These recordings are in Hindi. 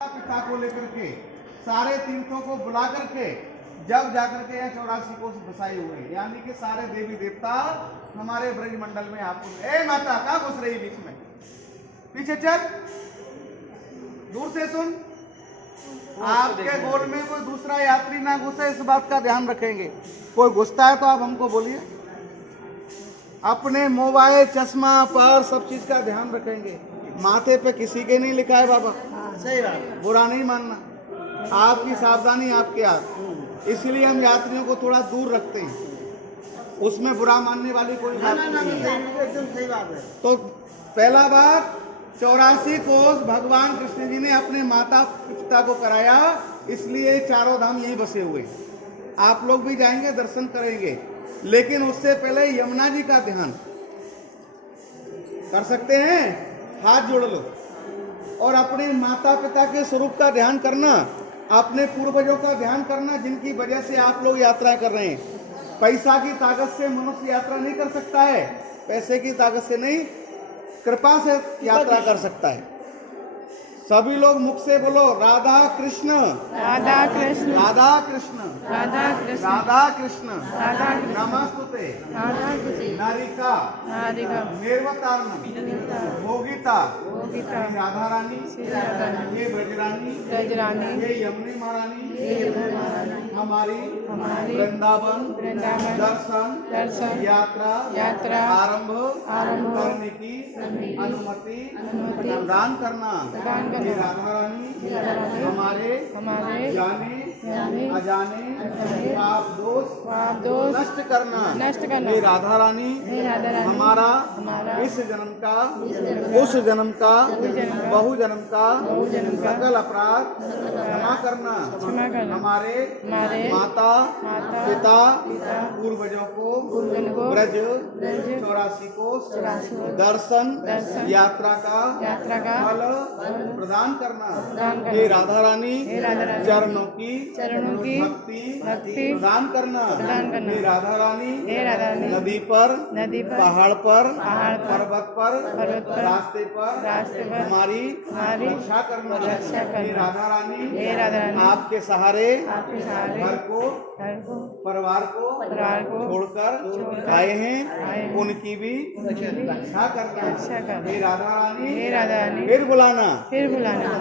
पिता को लेकर के सारे तीर्थों को बुला करके जब जाकर के यह 84 कोस बसाए हुए, यानी कि सारे देवी देवता हमारे ब्रज मंडल में आपको। ए माता कहाँ घुस रही बीच में? पीछे चल, दूर से सुन। आपके गोल में कोई दूसरा यात्री ना घुसे, इस बात का ध्यान रखेंगे। कोई घुसता है तो आप हमको बोलिए। अपने मोबाइल, चश्मा, पर सब चीज का ध्यान रखेंगे। माथे पे किसी के नहीं लिखा है बाबा, सही बात, बुरा नहीं मानना। आपकी सावधानी आपके हाथ, इसलिए हम यात्रियों को थोड़ा दूर रखते हैं। उसमें बुरा मानने वाली कोई बात नहीं है। एकदम सही बात है। तो पहला बात, 84 कोस भगवान कृष्ण जी ने अपने माता पिता को कराया, इसलिए चारों धाम यही बसे हुए। आप लोग भी जाएंगे, दर्शन करेंगे, लेकिन उससे पहले यमुना जी का ध्यान कर सकते हैं। हाथ जोड़ लो और अपने माता पिता के स्वरूप का ध्यान करना, अपने पूर्वजों का ध्यान करना, जिनकी वजह से आप लोग यात्रा कर रहे हैं। पैसा की ताकत से मनुष्य यात्रा नहीं कर सकता है, पैसे की ताकत से नहीं, कृपा से यात्रा कर सकता है। सभी लोग मुख से बोलो राधा कृष्ण, राधा कृष्ण, राधा कृष्ण, राधा कृष्ण, राधा कृष्ण, राधा कृष्ण, नमस्तुते, राधा कृष्ण, नारिका, नारिका, निर्वतारणम, भोगिता, भोगिता, राधा रानी, श्री राधा रानी, ये ब्रजरानी, ब्रजरानी, ये यमुनी महारानी, ये यमुना महारानी, हमारी वृंदावन दर्शन यात्रा आरंभ करने की अनुमति प्रदान करना। ये राधा रानी हमारे जाने अजाने पाप दोष नष्ट करना। ये राधा रानी हमारा इस जन्म का उस जन्म का बहु जन्म का सकल अपराध क्षमा करना। हमारे माता पिता पूर्वजों को ब्रज 84 कोस दर्शन यात्रा का फल प्रदान करना। हे राधा रानी चरणों की भक्ति प्रदान करना। हे राधा रानी नदी पर पहाड़ पर पर्वत पर रास्ते पर हमारी रक्षा करना। हे राधा रानी आपके सहारे घर को परिवार को छोड़कर आए हैं, उनकी भी रक्षा करना। हे राधा रानी फिर बुलाना,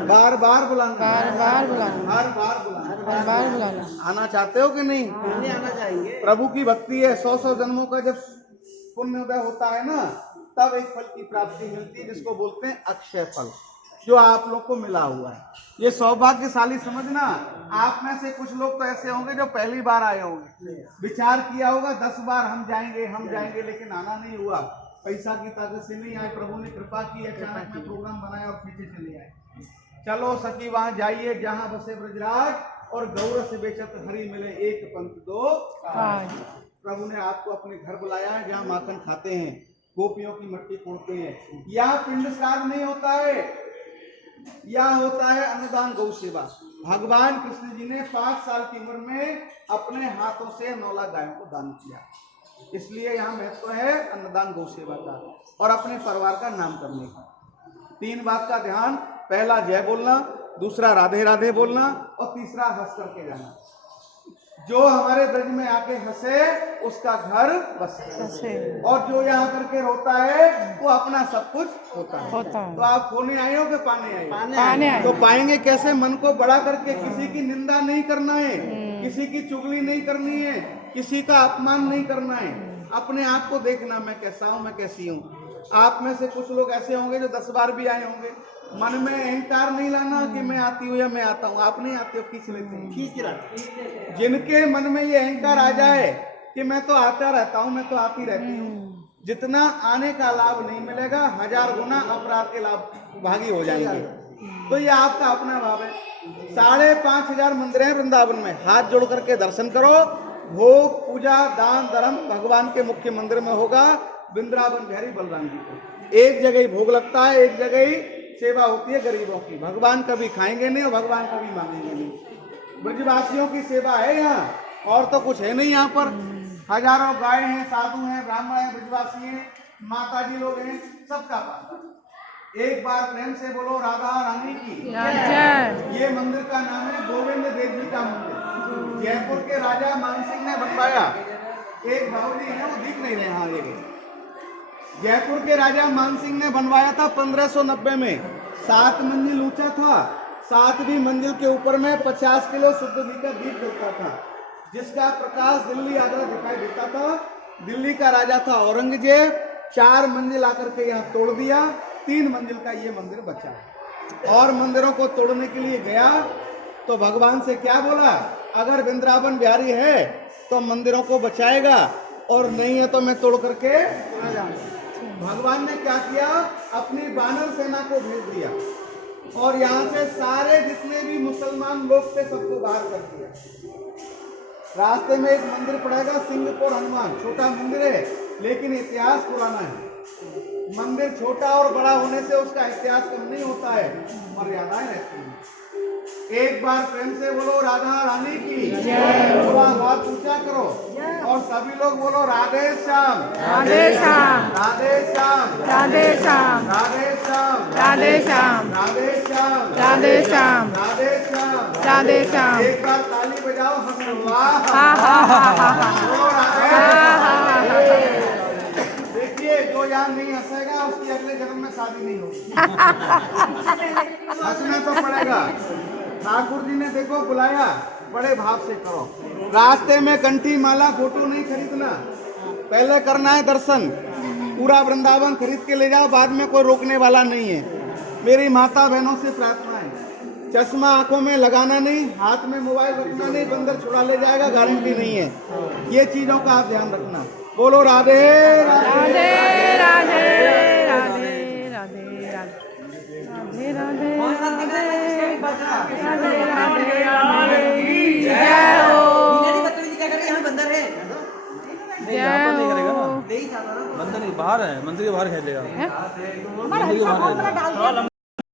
बार बार बुलाना, हर बार बुलाना। आना चाहते हो कि नहीं? आना चाहिए। प्रभु की भक्ति है। 100 जन्मों का जब पुण्य उदय होता है ना, तब एक फल की प्राप्ति मिलती है, जिसको बोलते हैं अक्षय फल, जो आप लोग को मिला हुआ है। ये सौभाग्यशाली समझना। आप में से कुछ लोग तो ऐसे होंगे जो पहली बार आए होंगे, विचार किया होगा 10 बार हम जाएंगे, लेकिन आना नहीं हुआ। पैसा की ताकत से नहीं आए, प्रभु ने कृपा की, अचानक में प्रोग्राम बनाया और पीछे चले आए। चलो सखी वहां जाइए जहां बसे ब्रजराज, और गौर से बेचत हरि मिले एक पंथ दो। प्रभु ने आपको अपने घर बुलाया है, जहाँ माखन खाते हैं, गोपियों की मट्टी कोड़ते हैं। यहाँ पिंड श्राद्ध नहीं होता है, यह होता है अन्नदान गौ सेवा। भगवान कृष्ण जी ने 5 साल की उम्र में अपने हाथों से 9 लाख गायों को दान किया, इसलिए यहाँ महत्व है अन्नदान गौ सेवा का और अपने परिवार का नाम करने का। 3 बात का ध्यान, पहला जय बोलना, दूसरा राधे राधे बोलना, और तीसरा हंस करके जाना। जो हमारे ब्रज में आके हंसे उसका घर बसे, और जो यहाँ करके रोता है वो अपना सब कुछ होता है। तो आप खोने आए हो कि पाने आए? तो पाएंगे कैसे? मन को बड़ा करके। किसी की निंदा नहीं करना है, किसी की चुगली नहीं करनी है, किसी का अपमान नहीं करना है। अपने आप को देखना, मैं कैसा हूँ, मैं कैसी हूँ। आप में से कुछ लोग ऐसे होंगे जो 10 बार भी आए होंगे। मन में अहंकार नहीं लाना कि मैं आती हूँ या मैं आता हूँ। आप नहीं आते हो, खींच लेते हैं। जिनके मन में ये अहंकार आ जाए कि मैं तो आता रहता हूँ, मैं तो आती रहती हूँ, जितना आने का लाभ नहीं मिलेगा, 1000 गुना अपराध के लाभ भागी हो जाएंगे। तो ये आपका अपना भाव है। 5500 मंदिर हैं वृंदावन में, हाथ जोड़ करके दर्शन करो। भोग पूजा दान धर्म भगवान के मुख्य मंदिर में होगा, वृंदावन बिहारी बलराम जी को। एक जगह ही भोग लगता है, एक जगह ही सेवा होती है गरीबों की। भगवान कभी खाएंगे नहीं और भगवान कभी मांगेंगे नहीं। ब्रजवासियों की सेवा है यहाँ, और तो कुछ है नहीं। यहाँ पर हजारों गाय हैं, साधु हैं, ब्राह्मण हैं, ब्रजवासी हैं, माता जी लोग हैं, सबका पास। एक बार प्रेम से बोलो राधा रानी की। ये मंदिर का नाम है गोविंद देव जी का मंदिर। जयपुर के राजा मानसिंह ने बनवाया। एक बाबूजी है वो दिख नहीं रहे। हाँ ये जयपुर के राजा मानसिंह ने बनवाया था 1590 में। 7 मंजिल ऊंचा था। 7वीं मंजिल के ऊपर में 50 किलो शुद्ध घी का दीप जलता था, जिसका प्रकाश दिल्ली आगरा दिखाई देता था। दिल्ली का राजा था औरंगजेब। 4 मंजिल आकर के यहाँ तोड़ दिया। 3 मंजिल का ये मंदिर बचा। और मंदिरों को तोड़ने के लिए गया तो भगवान से क्या बोला, अगर वृंदावन बिहारी है तो मंदिरों को बचाएगा, और नहीं है तो मैं तोड़ करके चला जाऊंगा। भगवान ने क्या किया, अपनी वानर सेना को भेज दिया और यहाँ से सारे जितने भी मुसलमान लोग थे सबको बाहर कर दिया। रास्ते में एक मंदिर पड़ेगा सिंहपुर हनुमान, छोटा मंदिर है लेकिन इतिहास पुराना है। मंदिर छोटा और बड़ा होने से उसका इतिहास कम नहीं होता है, मर्यादाएं रहती हैं। एक बार प्रेम से बोलो राधा रानी की जय। थोड़ा हाथ ऊंचा करो और सभी लोग बोलो राधे श्याम, राधे श्याम, राधे श्याम, राधे श्याम, राधे श्याम, राधे श्याम, राधे श्याम, राधे श्याम, राधे श्याम, राधे श्याम। एक बार ताली बजाओ, हंसो, वाह। हा हा हा हा हा बोलो राधे। हा हा हा। देखिए जो यहाँ नहीं हंसेगा उसकी अगले जन्म में शादी नहीं होगी। हंसना तो पड़ेगा। ठाकुर जी ने देखो बुलाया, बड़े भाव से करो। रास्ते में कंठी माला फोटो नहीं खरीदना, पहले करना है दर्शन। पूरा वृंदावन खरीद के ले जाओ, बाद में कोई रोकने वाला नहीं है। मेरी माता बहनों से प्रार्थना है, चश्मा आंखों में लगाना नहीं, हाथ में मोबाइल रखना नहीं, बंदर छुड़ा ले जाएगा, गारंटी नहीं है। ये चीजों का आप ध्यान रखना। बोलो राधे राधे राधे राधे राधे राधे राधे राधे राधे राधे राधे जय हो, जय हो। मंदिर के बाहर है, मंदिर के बाहर खेलेगा। मंदिर के बाहर